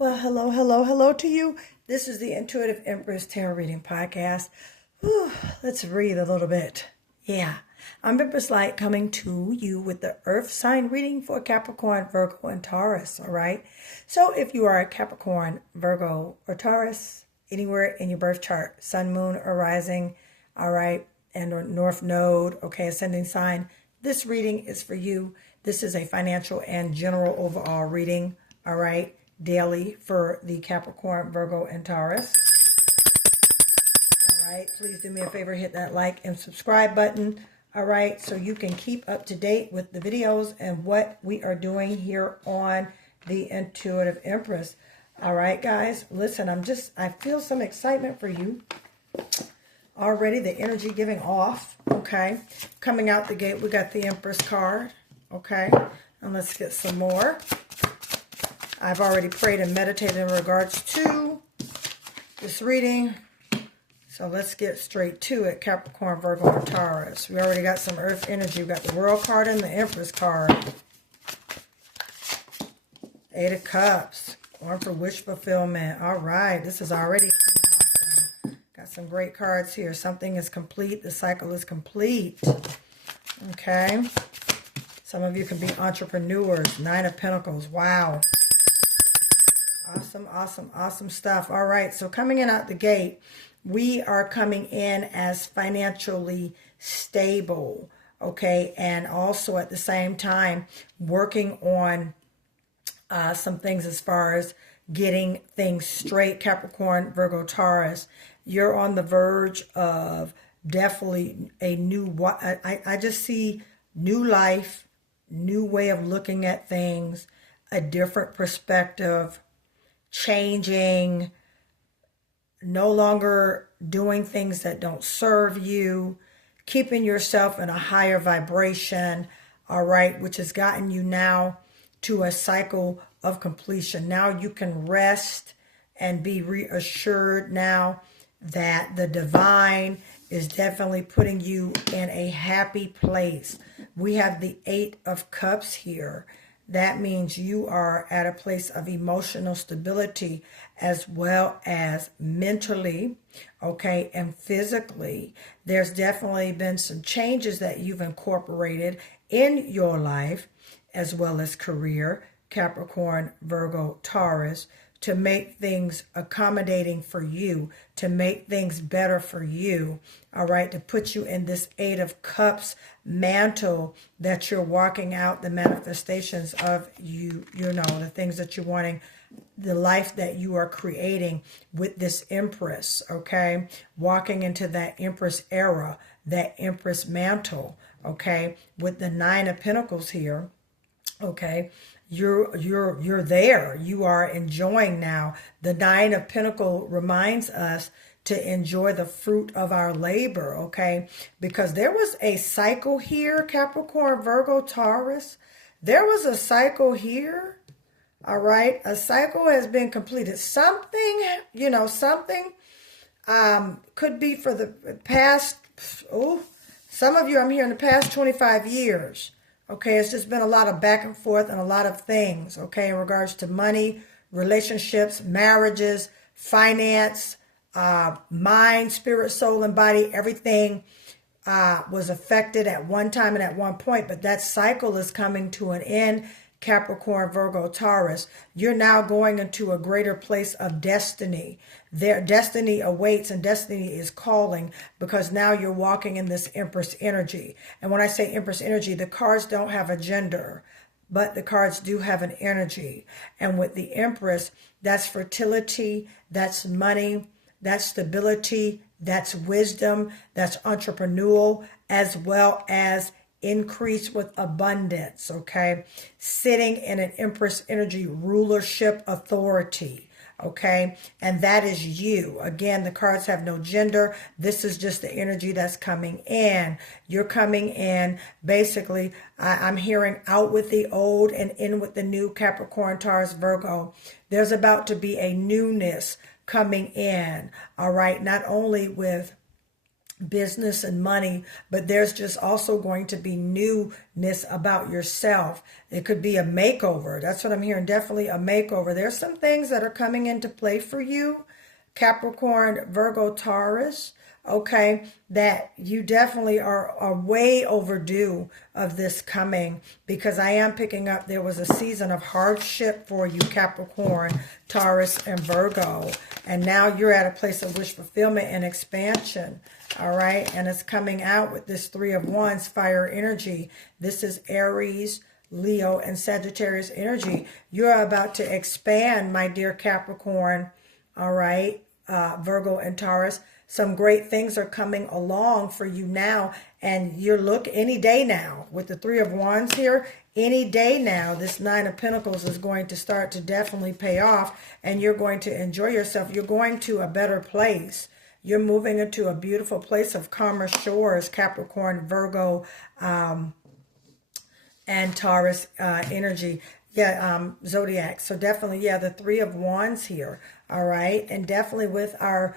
Well, hello, hello, hello to you. This is the Intuitive Empress Tarot Reading Podcast. Whew, let's breathe a little bit. Yeah, I'm Empress Light coming to you with the Earth sign reading for Capricorn, Virgo, and Taurus, all right? So if you are a Capricorn, Virgo, or Taurus, anywhere in your birth chart, sun, moon, or rising, all right, and or north node, okay, ascending sign, this reading is for you. This is a financial and general overall reading, all right? Daily for the Capricorn, Virgo, and Taurus. All right, please do me a favor, hit that like and subscribe button. All right, so you can keep up to date with the videos and what we are doing here on the Intuitive Empress. All right, guys, listen, I feel some excitement for you. Already the energy giving off, okay? Coming out the gate, we got the Empress card, okay? And let's get some more. I've already prayed and meditated in regards to this reading. So let's get straight to it. Capricorn, Virgo, and Taurus. We already got some earth energy. We got the World card and the Empress card. Eight of Cups. Going for wish fulfillment. All right. This is already awesome. Got some great cards here. Something is complete. The cycle is complete. Okay. Some of you can be entrepreneurs. Nine of Pentacles. Wow. Awesome, awesome, awesome stuff. All right, so coming in out the gate, we are coming in as financially stable, okay? And also at the same time, working on some things as far as getting things straight. Capricorn, Virgo, Taurus, you're on the verge of definitely a new, I just see new life, new way of looking at things, a different perspective, changing, no longer doing things that don't serve you, keeping yourself in a higher vibration, all right, which has gotten you now to a cycle of completion. Now you can rest and be reassured now that the divine is definitely putting you in a happy place. We have the Eight of Cups here. That means you are at a place of emotional stability as well as mentally, okay, and physically. There's definitely been some changes that you've incorporated in your life as well as career, Capricorn, Virgo, Taurus, to make things accommodating for you, to make things better for you, all right, to put you in this Eight of Cups mantle that you're walking out, the manifestations of you know, the things that you're wanting, the life that you are creating with this Empress, okay, walking into that Empress era, that Empress mantle, okay, with the Nine of Pentacles here, okay. You're there. You are enjoying now. The Nine of Pentacles reminds us to enjoy the fruit of our labor, okay? Because there was a cycle here, Capricorn, Virgo, Taurus. There was a cycle here, all right? A cycle has been completed. Something, you know, something could be for the past, some of you I'm here in the past 25 years. Okay, it's just been a lot of back and forth and a lot of things, okay, in regards to money, relationships, marriages, finance, mind, spirit, soul, and body. Everything was affected at one time and at one point, but that cycle is coming to an end. Capricorn, Virgo, Taurus, you're now going into a greater place of destiny. Their destiny awaits and destiny is calling because now you're walking in this Empress energy. And when I say Empress energy, the cards don't have a gender, but the cards do have an energy. And with the Empress, that's fertility, that's money, that's stability, that's wisdom, that's entrepreneurial, as well as increase with abundance, okay? Sitting in an Empress energy rulership authority, okay? And that is you. Again, the cards have no gender. This is just the energy that's coming in. You're coming in, basically, I'm hearing out with the old and in with the new, Capricorn, Taurus, Virgo. There's about to be a newness coming in, all right? Not only with business and money, but there's just also going to be newness about yourself. It could be a makeover. That's what I'm hearing. Definitely a makeover. There's some things that are coming into play for you, Capricorn, Virgo, Taurus. Okay, that you definitely are way overdue of this coming, because I am picking up there was a season of hardship for you, Capricorn, Taurus, and Virgo. And now you're at a place of wish fulfillment and expansion. All right, and it's coming out with this Three of Wands, fire energy. This is Aries, Leo, and Sagittarius energy. You're about to expand, my dear Capricorn. All right, Virgo and Taurus. Some great things are coming along for you now, and you're any day now with the Three of Wands here. Any day now, this Nine of Pentacles is going to start to definitely pay off, and you're going to enjoy yourself. You're going to a better place. You're moving into a beautiful place of calmer shores, Capricorn, Virgo, and Taurus energy. Yeah, zodiac. So definitely, yeah, the Three of Wands here. All right, and definitely with our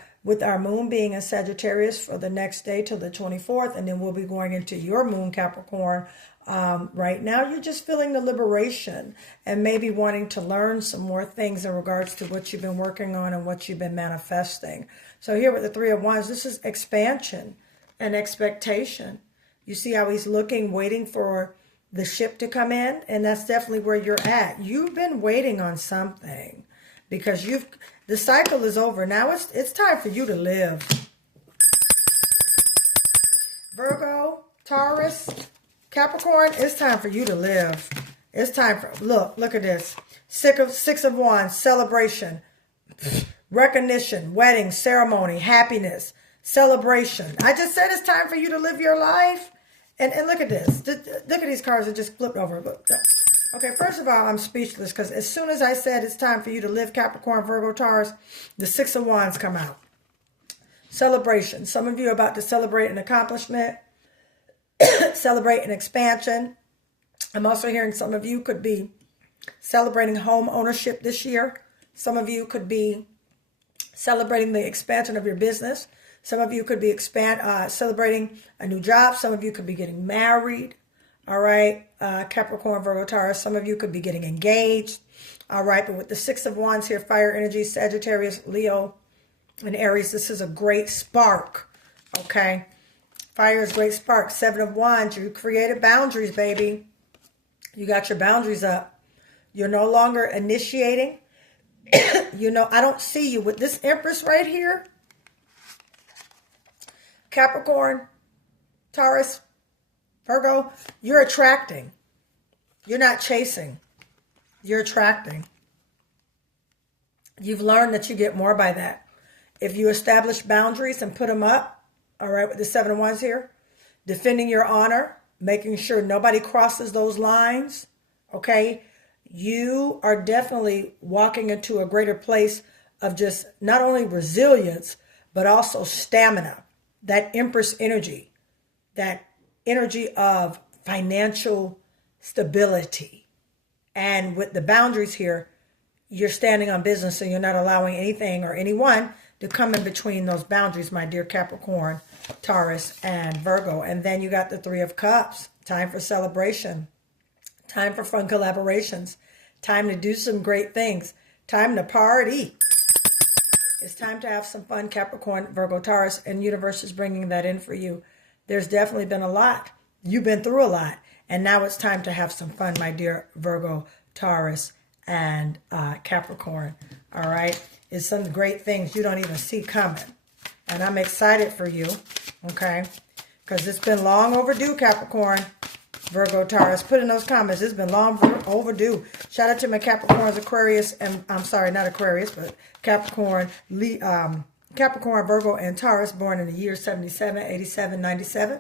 moon being in Sagittarius for the next day till the 24th, and then we'll be going into your moon, Capricorn. Right now, you're just feeling the liberation and maybe wanting to learn some more things in regards to what you've been working on and what you've been manifesting. So here with the Three of Wands, this is expansion and expectation. You see how he's looking, waiting for the ship to come in, and that's definitely where you're at. You've been waiting on something because the cycle is over. Now it's time for you to live. Virgo, Taurus, Capricorn, it's time for you to live. It's time for, look at this. Six of Wands, celebration, recognition, wedding, ceremony, happiness, celebration. I just said it's time for you to live your life. And look at this. Look at these cards that just flipped over. Look. Okay, first of all, I'm speechless because as soon as I said it's time for you to live, Capricorn, Virgo, Taurus, the Six of Wands come out. Celebration. Some of you are about to celebrate an accomplishment, celebrate an expansion. I'm also hearing some of you could be celebrating home ownership this year. Some of you could be celebrating the expansion of your business. Some of you could be celebrating a new job. Some of you could be getting married. All right, Capricorn, Virgo, Taurus. Some of you could be getting engaged. All right, but with the Six of Wands here, fire energy, Sagittarius, Leo, and Aries, this is a great spark. Okay, fire is great spark. Seven of Wands, you created boundaries, baby. You got your boundaries up. You're no longer initiating. I don't see you with this Empress right here. Capricorn, Taurus, Virgo, you're attracting. You're not chasing. You're attracting. You've learned that you get more by that. If you establish boundaries and put them up, all right, with the Seven of Wands here, defending your honor, making sure nobody crosses those lines, okay, you are definitely walking into a greater place of just not only resilience, but also stamina. That Empress energy, that energy of financial stability. And with the boundaries here, you're standing on business, so you're not allowing anything or anyone to come in between those boundaries, my dear Capricorn, Taurus, and Virgo. And then you got the Three of Cups. Time for celebration. Time for fun collaborations. Time to do some great things. Time to party. It's time to have some fun, Capricorn, Virgo, Taurus, and universe is bringing that in for you. There's definitely been a lot. You've been through a lot. And now it's time to have some fun, my dear Virgo, Taurus, and Capricorn. All right? It's some great things you don't even see coming. And I'm excited for you, okay? Because it's been long overdue, Capricorn, Virgo, Taurus. Put in those comments. It's been long overdue. Shout out to my Capricorns, Aquarius, and I'm sorry, not Aquarius, but Capricorn, Capricorn, Virgo, and Taurus, born in the year 77, 87, 97.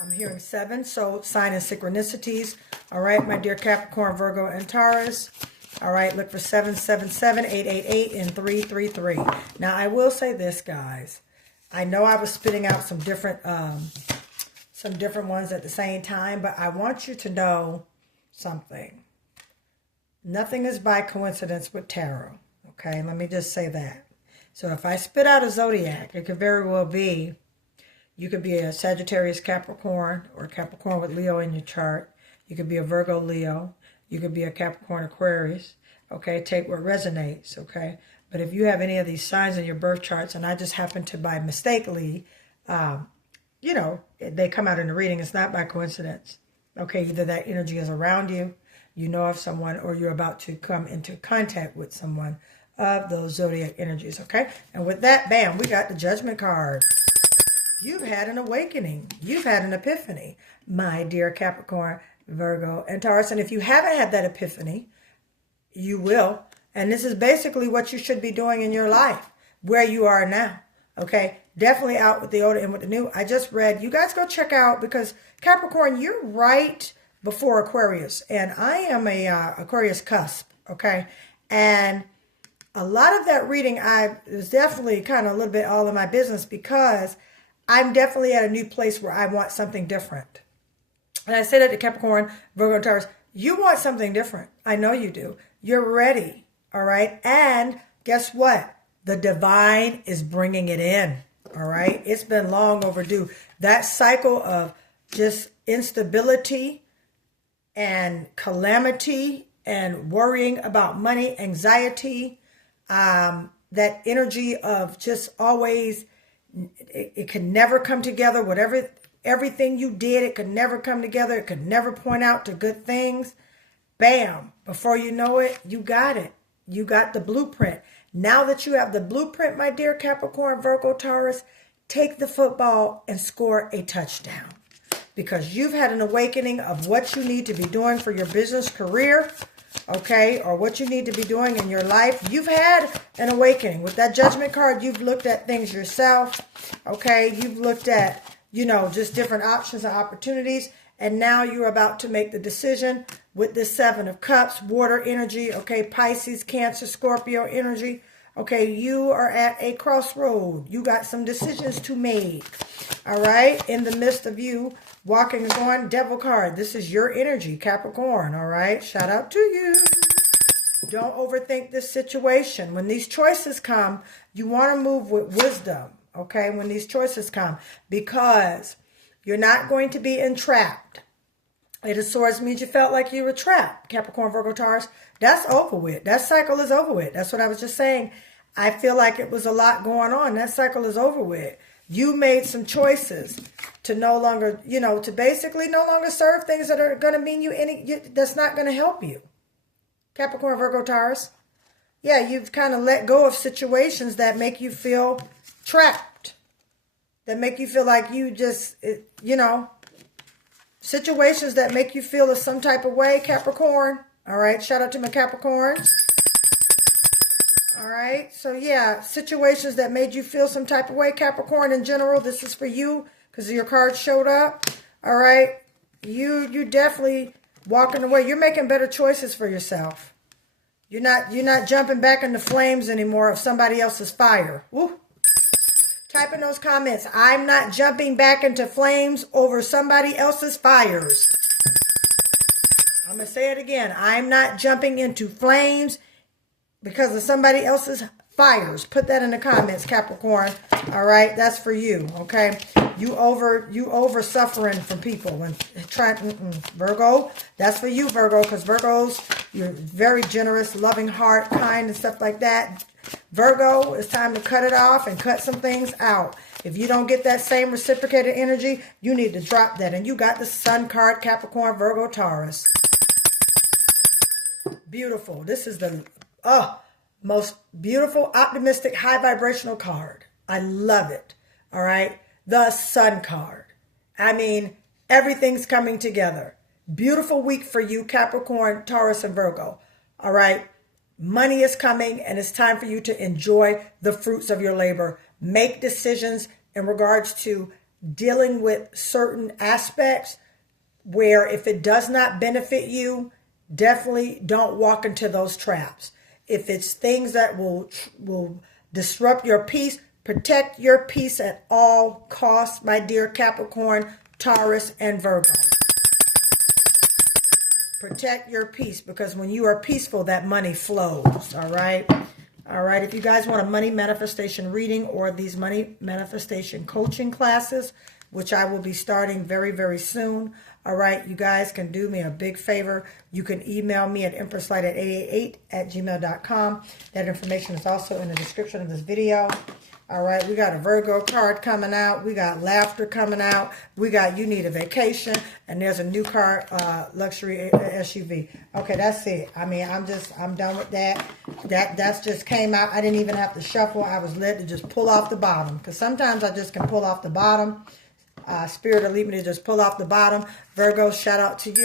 I'm hearing 7, so sign and synchronicities. All right, my dear Capricorn, Virgo, and Taurus. All right, look for 777, 888, and 333. Now, I will say this, guys. I know I was spitting out some different ones at the same time, but I want you to know something. Nothing is by coincidence with tarot. Okay, let me just say that. So if I spit out a zodiac, it could very well be, you could be a Sagittarius Capricorn or Capricorn with Leo in your chart. You could be a Virgo Leo. You could be a Capricorn Aquarius. Okay, take what resonates, okay? But if you have any of these signs in your birth charts, and I just happen to by mistakenly, you know, they come out in the reading, it's not by coincidence. Okay, either that energy is around you, you know of someone, or you're about to come into contact with someone of those zodiac energies, okay? And with that, bam, we got the Judgment card. You've had an awakening. You've had an epiphany, my dear Capricorn, Virgo, and Taurus. And if you haven't had that epiphany, you will. And this is basically what you should be doing in your life, where you are now. Okay? Definitely out with the old and with the new. I just read, you guys go check out, because Capricorn, you're right before Aquarius. And I am a Aquarius cusp. Okay? And a lot of that reading, I was definitely kind of a little bit all in my business, because I'm definitely at a new place where I want something different. And I say that to Capricorn, Virgo, and Taurus. You want something different. I know you do. You're ready. All right. And guess what? The divine is bringing it in. All right. It's been long overdue. That cycle of just instability and calamity and worrying about money, anxiety, that energy of just always, it can never come together. Whatever, everything you did, it could never come together. It could never point out to good things. Bam. Before you know it, you got it. You got the blueprint. Now that you have the blueprint, my dear Capricorn, Virgo, Taurus, take the football and score a touchdown. Because you've had an awakening of what you need to be doing for your business career, okay, or what you need to be doing in your life. You've had an awakening. With that Judgment card, you've looked at things yourself, okay? You've looked at, you know, just different options and opportunities. And now you're about to make the decision with this Seven of Cups, water energy, okay, Pisces, Cancer, Scorpio energy. Okay, you are at a crossroad. You got some decisions to make, all right? In the midst of you walking and going, Devil card. This is your energy, Capricorn, all right? Shout out to you. Don't overthink this situation. When these choices come, you want to move with wisdom, okay, when these choices come, because you're not going to be entrapped. Eight of Swords means you felt like you were trapped. Capricorn, Virgo, Taurus, that's over with. That cycle is over with. That's what I was just saying. I feel like it was a lot going on. That cycle is over with. You made some choices to no longer, you know, to basically no longer serve things that are going to mean that's not going to help you. Capricorn, Virgo, Taurus. Yeah, you've kind of let go of situations that make you feel trapped. That make you feel like you just, you know, situations that make you feel some type of way, Capricorn. All right, shout out to my Capricorns. All right, so yeah, situations that made you feel some type of way, Capricorn in general. This is for you because your cards showed up. All right, you definitely walking away. You're making better choices for yourself. You're not jumping back in the flames anymore of somebody else's fire. Woo. Type in those comments. I'm not jumping back into flames over somebody else's fires. I'm going to say it again. I'm not jumping into flames because of somebody else's fires. Put that in the comments, Capricorn. All right, that's for you. Okay, you over suffering from people and trying. Virgo, that's for you, Virgo, because Virgos, you're very generous, loving heart, kind, and stuff like that. Virgo, it's time to cut it off and cut some things out. If you don't get that same reciprocated energy, you need to drop that. And you got the Sun card, Capricorn, Virgo, Taurus. Beautiful. This is the most beautiful, optimistic, high vibrational card. I love it. All right. The Sun card. I mean, everything's coming together. Beautiful week for you, Capricorn, Taurus, and Virgo. All right. Money is coming, and it's time for you to enjoy the fruits of your labor. Make decisions in regards to dealing with certain aspects where if it does not benefit you, definitely don't walk into those traps. If it's things that will disrupt your peace, protect your peace at all costs, my dear Capricorn, Taurus, and Virgo. Protect your peace, because when you are peaceful, that money flows, all right? All right, if you guys want a money manifestation reading or these money manifestation coaching classes, which I will be starting very, very soon. All right, you guys can do me a big favor. You can email me at empresslight888@gmail.com. That information is also in the description of this video. All right, we got a Virgo card coming out. We got laughter coming out. We got you need a vacation. And there's a new car, luxury SUV. Okay, that's it. I mean, I'm done with that. That's just came out. I didn't even have to shuffle. I was led to just pull off the bottom. Because sometimes I just can pull off the bottom. Spirit will lead me to just pull off the bottom. Virgo, shout out to you.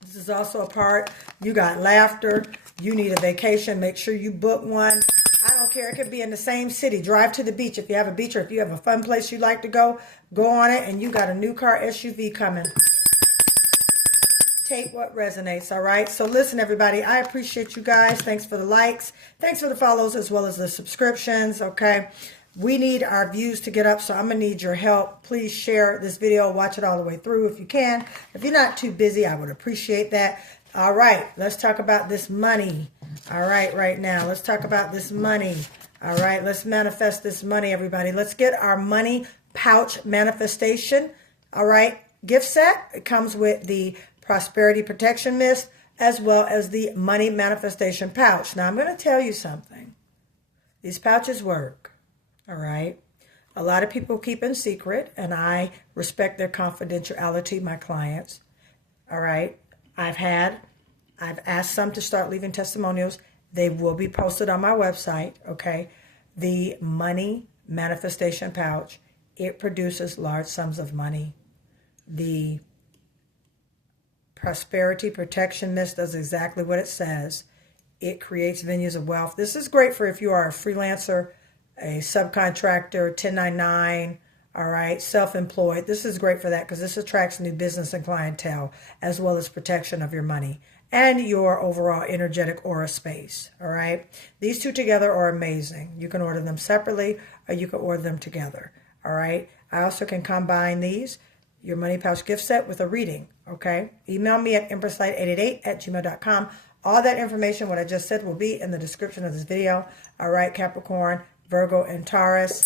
This is also a part. You got laughter. You need a vacation. Make sure you book one. I don't care. It could be in the same city. Drive to the beach if you have a beach, or if you have a fun place you like to go on it. And you got a new car SUV coming. Take what resonates, all right? So listen, everybody, I appreciate you guys. Thanks for the likes. Thanks for the follows as well as the subscriptions, okay? We need our views to get up, so I'm going to need your help. Please share this video. Watch it all the way through if you can. If you're not too busy, I would appreciate that. All right, let's talk about this money. All right, right now, let's talk about this money. All right, let's manifest this money, everybody. Let's get our money pouch manifestation. All right, gift set. It comes with the prosperity protection mist as well as the money manifestation pouch. Now, I'm going to tell you something. These pouches work. All right. A lot of people keep in secret, and I respect their confidentiality, my clients. All right. I've asked some to start leaving testimonials. They will be posted on my website. Okay. The money manifestation pouch, it produces large sums of money. The prosperity protection mist does exactly what it says. It creates venues of wealth. This is great for if you are a freelancer, a subcontractor, 1099, all right, self-employed. This is great for that because this attracts new business and clientele as well as protection of your money and your overall energetic aura space, all right? These two together are amazing. You can order them separately or you can order them together, all right? I also can combine these, your money pouch gift set, with a reading, okay? Email me at empresslight888@gmail.com. All that information, what I just said, will be in the description of this video, all right, Capricorn, Virgo, and Taurus.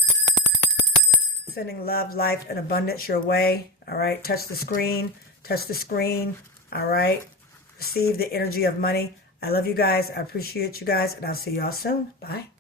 Sending love, life, and abundance your way. All right. Touch the screen. Touch the screen. All right. Receive the energy of money. I love you guys. I appreciate you guys. And I'll see y'all soon. Bye.